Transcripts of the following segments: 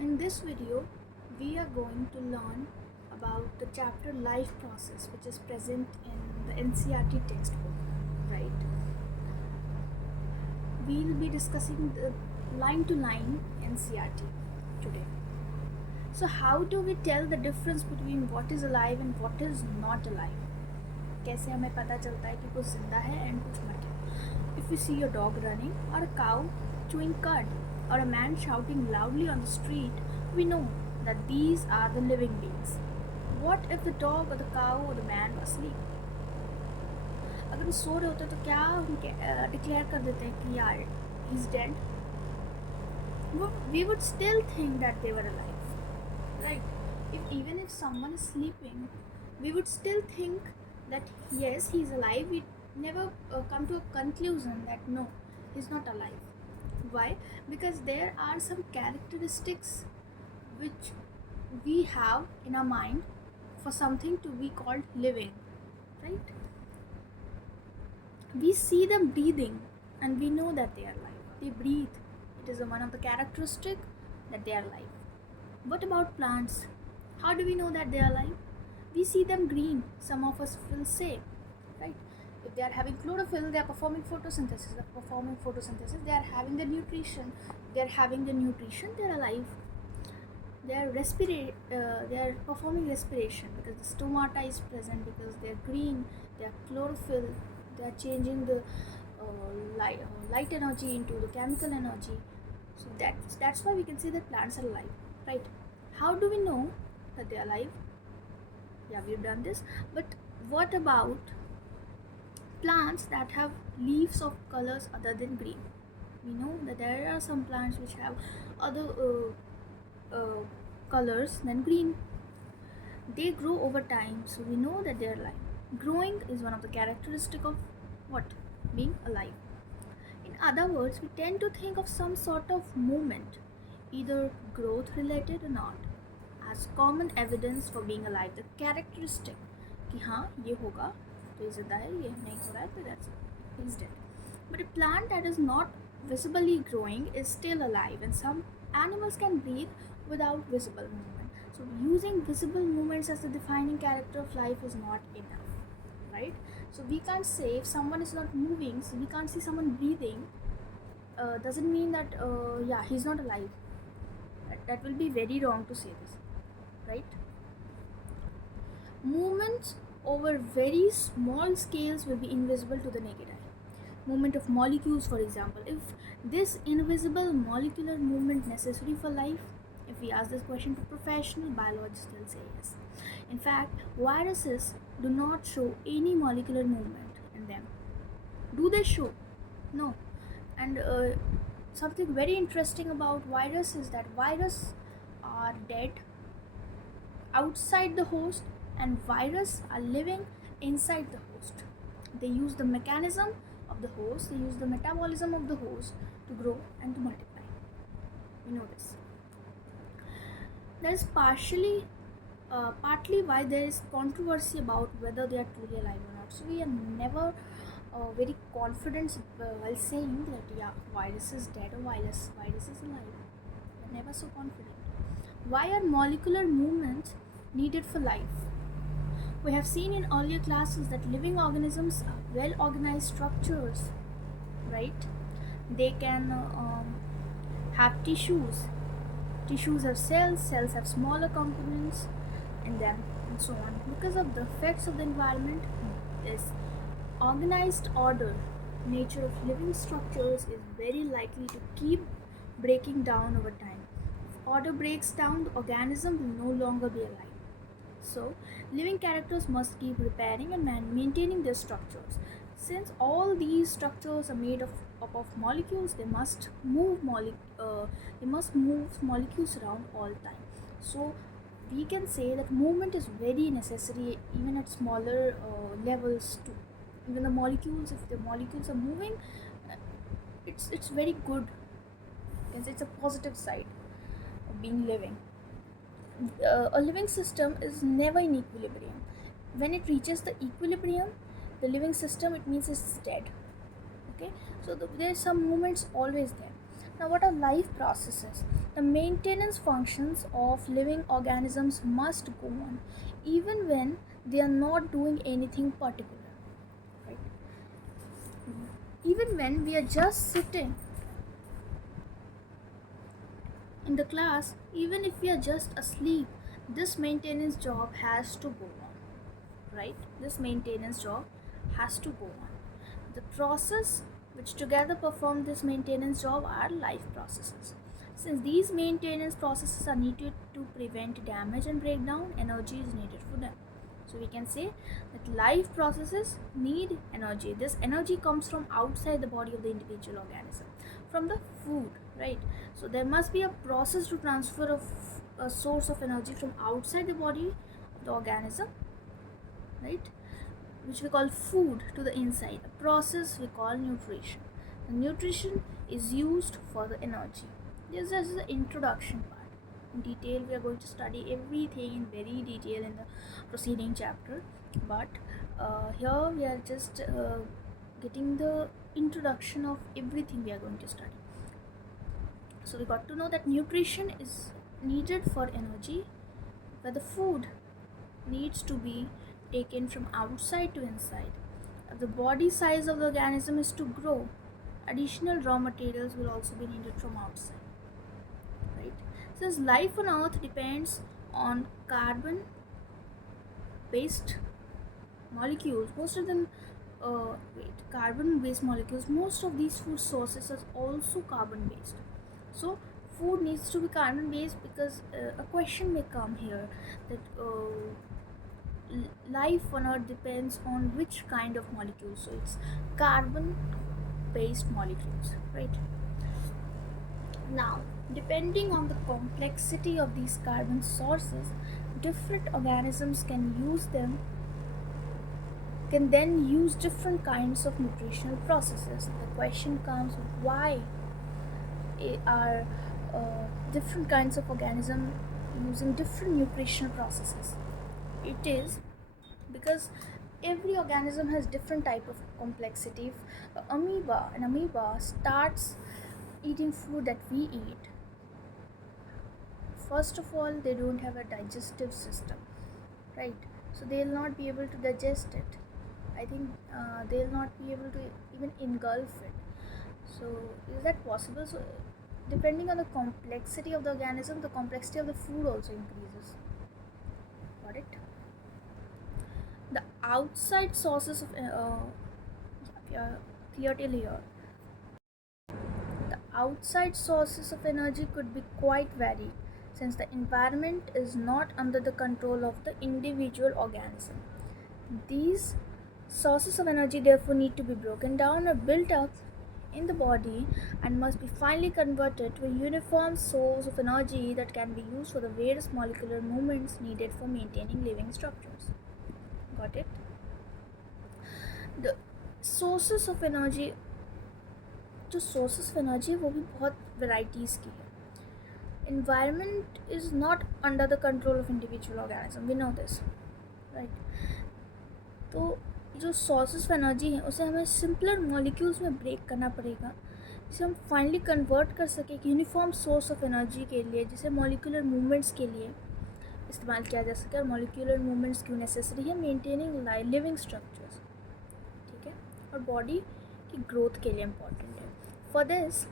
In this video, we are going to learn about the chapter life process, which is present in the NCERT textbook, right? We'll be discussing the line to line NCERT today. So, how do we tell the difference between what is alive and what is not alive? कैसे हमें पता चलता है कि कुछ जिंदा है and कुछ मर गया? If we see a dog running or a cow chewing cud or a man shouting loudly on the street, we know that these are the living beings. What if the dog or the cow or the man were asleep? अगर वो सो रहे होते तो क्या हम declare कर देते हैं कि यार he is dead? We would still think that they were alive, right? Even if someone is sleeping, we would still think that yes, he is alive. We never come to a conclusion that no, he's not alive. Why? Because there are some characteristics which we have in our mind for something to be called living, right? We see them breathing and we know that they are alive. They breathe. It is one of the characteristic that they are alive. What about plants? How do we know that they are alive? We see them green. Some of us will say, right? If they are having chlorophyll, they are performing photosynthesis. They are performing photosynthesis. They are having the nutrition. They are having the nutrition. They are alive. They are performing respiration because the stomata is present, because they are green. They are chlorophyll. They are changing the light energy into the chemical energy. So that's why we can say that plants are alive, right? How do we know that they are alive? Yeah, we've done this. But what about plants that have leaves of colors other than green? We know that there are some plants which have other colors than green. They grow over time, so we know that they are alive. Growing is one of the characteristic of what? Being alive. In other words, we tend to think of some sort of movement, either growth related or not, as common evidence for being alive. The characteristic कि हाँ ये होगा तो ये जिंदा है, ये नहीं हो रहा है तो that's he's dead. But a plant that is not visibly growing is still alive, and some animals can breathe without visible movement. So using visible movements as the defining character of life is not enough, right? So we can't say if someone is not moving, so we can't see someone breathing, doesn't mean that yeah, he's not alive. That will be very wrong to say this, right? Movements over very small scales will be invisible to the naked eye. Movement of molecules, for example, if this invisible molecular movement necessary for life? If we ask this question to professional biologists, they'll say yes. In fact, viruses do not show any molecular movement in them. Do they show? No. And something very interesting about virus is that viruses are dead outside the host and virus are living inside the host. They use the mechanism of the host, they use the metabolism of the host to grow and to multiply. We know this. That is partly why there is controversy about whether they are truly alive or not. So we are never very confident while saying that yeah, virus is dead or virus is alive. We are never so confident. Why are molecular movements needed for life? We have seen in earlier classes that living organisms are well organized structures, right? They can have tissues. Tissues have cells have smaller components in them, and so on. Because of the effects of the environment, this organized order nature of living structures is very likely to keep breaking down over time. If order breaks down, the organism will no longer be alive. So, living characters must keep repairing and maintaining their structures. Since all these structures are made up of molecules, they must move molecules around all time. So, we can say that movement is very necessary even at smaller levels too. Even the molecules, if the molecules are moving, it's very good. It's a positive side of being living. A living system is never in equilibrium. When it reaches the equilibrium, the living system, it means it's dead. Okay, so there's some movements always there. Now, what are life processes? The maintenance functions of living organisms must go on even when they are not doing anything particular. Right? Even when we are just sitting in the class, even if we are just asleep, this maintenance job has to go on. Right? This maintenance job has to go on. The process which together perform this maintenance job are life processes. Since these maintenance processes are needed to prevent damage and breakdown, energy is needed for them. So we can say that life processes need energy. This energy comes from outside the body of the individual organism, from the food, right? So there must be a process to transfer of a source of energy from outside the body of the organism, right, which we call food, to the inside, a process we call nutrition. The nutrition is used for the energy. This is the introduction part. In detail, we are going to study everything in very detail in the proceeding chapter, but here we are just getting the introduction of everything we are going to study. So we got to know that nutrition is needed for energy, where the food needs to be taken from outside to inside. If the body size of the organism is to grow, additional raw materials will also be needed from outside. Right? Since life on Earth depends on carbon-based molecules, most of them carbon-based molecules. Most of these food sources are also carbon-based. So food needs to be carbon-based because a question may come here that life on Earth depends on which kind of molecules. So it's carbon based molecules, right? Now, depending on the complexity of these carbon sources, different organisms can then use different kinds of nutritional processes. The question comes, why are different kinds of organisms using different nutritional processes? It is because every organism has different type of complexity. If an amoeba starts eating food that we eat, first of all, they don't have a digestive system, right? So they'll not be able to digest it. I think they'll not be able to even engulf it. So is that possible? So depending on the complexity of the organism, the complexity of the food also increases. Got it? The outside sources of clear till here. The outside sources of energy could be quite varied, since the environment is not under the control of the individual organism. These sources of energy therefore need to be broken down or built up in the body and must be finally converted to a uniform source of energy that can be used for the various molecular movements needed for maintaining living structures. Got it? The sources of energy, जो sources of energy वो भी बहुत varieties की है. Environment is not under the control of individual organism, we know this, right? तो जो sources of energy है उसे हमें simpler molecules में break करना पड़ेगा, जिसे हम finally convert कर सके एक uniform source of energy के लिए, जिसे molecular movements के लिए इस्तेमाल किया जा सके. और molecular movements क्यों necessary है? Maintaining living structures, ठीक है, और body की growth के लिए important है. For this,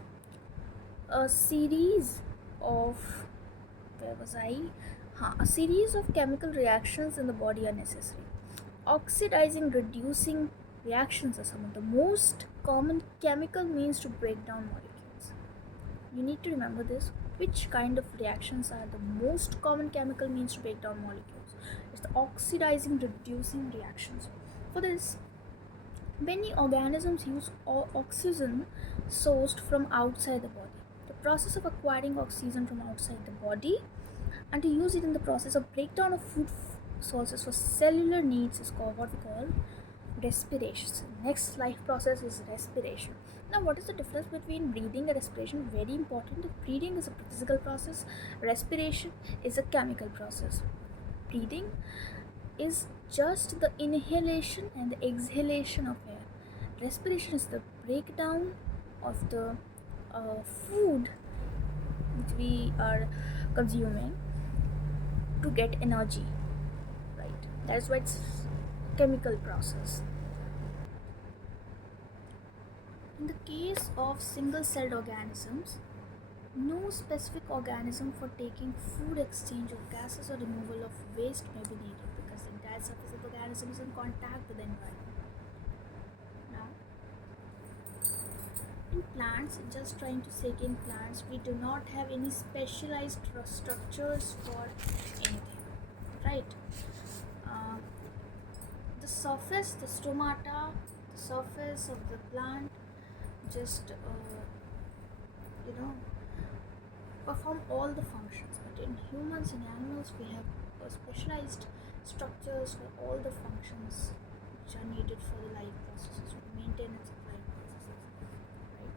a series of chemical reactions in the body are necessary. Oxidizing, reducing reactions are some of the most common chemical means to break down molecules. You need to remember this. Which kind of reactions are the most common chemical means to break down molecules? It's the oxidizing, reducing reactions. For this, many organisms use oxygen sourced from outside the body. The process of acquiring oxygen from outside the body and to use it in the process of breakdown of food sources for cellular needs is called what we call respiration. Next life process is respiration. Now, what is the difference between breathing and respiration? Very important. Breathing is a physical process. Respiration is a chemical process. Breathing is just the inhalation and the exhalation of air. Respiration is the breakdown of the food which we are consuming to get energy, right? That's why it's chemical process. In the case of single-celled organisms, no specific organism for taking food, exchange of gases, or removal of waste may be needed because the entire surface of the organism is in contact with the environment. Now, in plants, just trying to say in plants, we do not have any specialized structures for anything, right? Um, the surface, the stomata, the surface of the plant just you know perform all the functions, but in humans and animals we have specialized structures for all the functions which are needed for the life processes, for maintenance of life processes, right?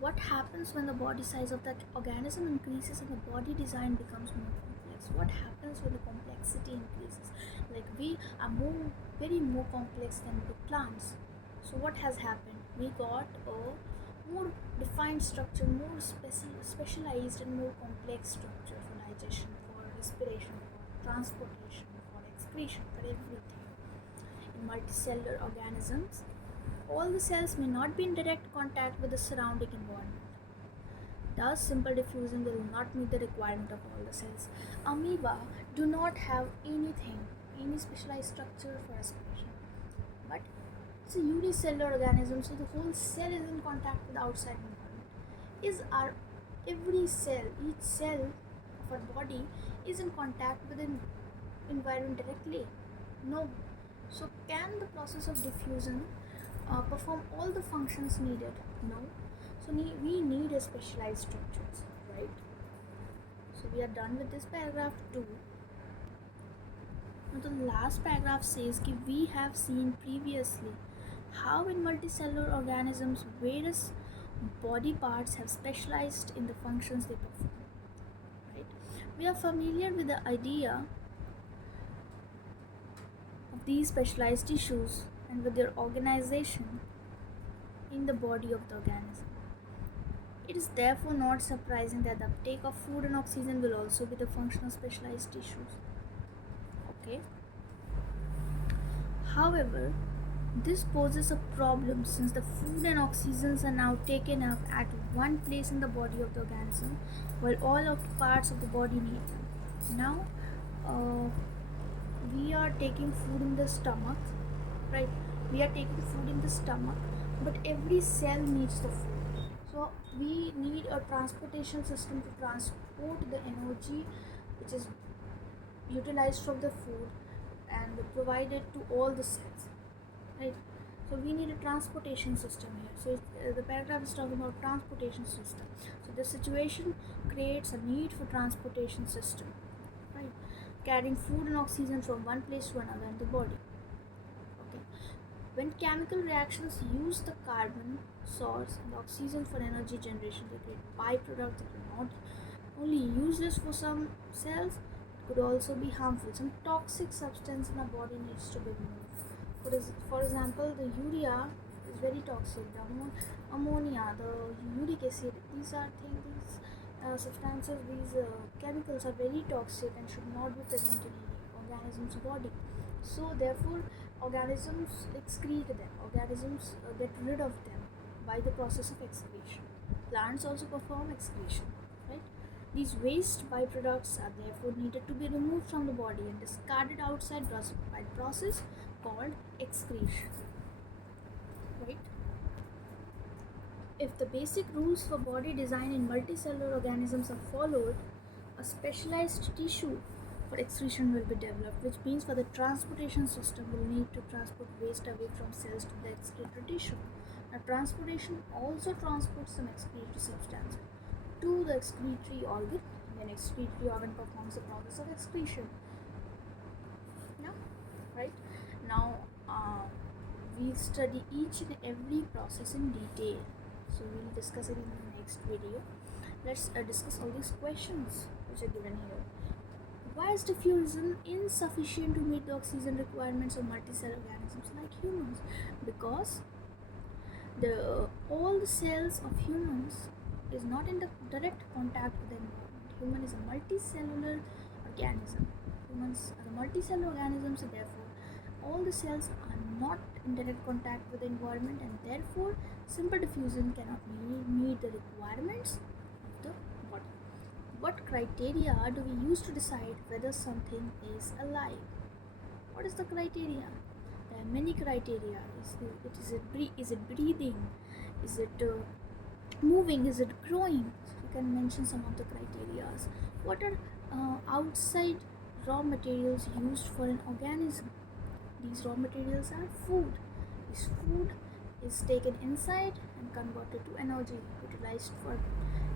What happens when the body size of that organism increases and the body design becomes more complex? What happens when the complexity increases? Like we are very more complex than the plants. So what has happened? We got a more defined structure, more specialized and more complex structure for digestion, for respiration, for transportation, for excretion, for everything. In multicellular organisms, all the cells may not be in direct contact with the surrounding environment. Thus, simple diffusion will not meet the requirement of all the cells. Amoeba do not have any specialized structure for respiration. But it's a unicellular organism, so the whole cell is in contact with the outside environment. Is our every cell, each cell of our body is in contact with the environment directly? No. So can the process of diffusion perform all the functions needed? No. So we need a specialized structures, right? So we are done with this paragraph 2. Now the last paragraph says that we have seen previously how in multicellular organisms various body parts have specialized in the functions they perform, right? We are familiar with the idea of these specialized tissues and with their organization in the body of the organism. It is therefore not surprising that the uptake of food and oxygen will also be the function of specialized tissues. Okay. However, this poses a problem since the food and oxygens are now taken up at one place in the body of the organism while all of the parts of the body need them. Now, we are taking food in the stomach, right? We are taking food in the stomach, but every cell needs the food. So we need a transportation system to transport the energy which is utilized from the food and provided to all the cells, right? So we need a transportation system here. So the paragraph is talking about transportation system. So this situation creates a need for transportation system, right? Carrying food and oxygen from one place to another in the body. Okay. When chemical reactions use the carbon source and oxygen for energy generation, they create byproducts that are not only useless for some cells, it could also be harmful. Some toxic substance in our body needs to be removed. For example, the urea is very toxic. The ammonia, the uric acid, these substances, these chemicals are very toxic and should not be present in any organism's body. So therefore, organisms excrete them. Organisms get rid of them by the process of excretion. Plants also perform excretion, right? These waste byproducts are therefore needed to be removed from the body and discarded outside by process called excretion, right? If the basic rules for body design in multicellular organisms are followed, a specialized tissue for excretion will be developed, which means for the transportation system will need to transport waste away from cells to the excretory tissue. Now, transportation also transports some excretory substance to the excretory organ, and then excretory organ performs the process of excretion. Yeah, right? Now, we'll study each and every process in detail. So we'll discuss it in the next video. Let's discuss all these questions which are given here. Why is diffusion insufficient to meet the oxygen requirements of multicellular organisms like humans? Because All the cells of humans is not in the direct contact with the environment. Human is a multicellular organism. Humans are a multicellular organism, so therefore all the cells are not in direct contact with the environment, and therefore simple diffusion cannot meet the requirements of the body. What criteria do we use to decide whether something is alive? What is the criteria? There are many criteria. Is it breathing? Is it moving? Is it growing? So you can mention some of the criteria. What are outside raw materials used for an organism? These raw materials are food. This food is taken inside and converted to energy, utilized for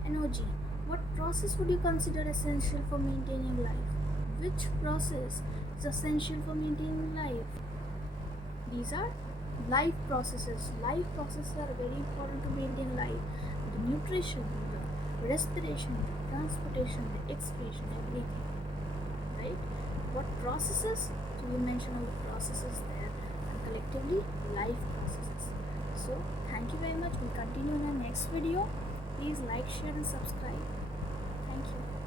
energy. What process would you consider essential for maintaining life? Which process is essential for maintaining life? These are life processes. Life processes are very important to maintain life. The nutrition, the respiration, the transportation, the excretion, everything. Right? What processes? So you mention all the processes there, and collectively life processes. So thank you very much. We'll continue in our next video. Please like, share and subscribe. Thank you.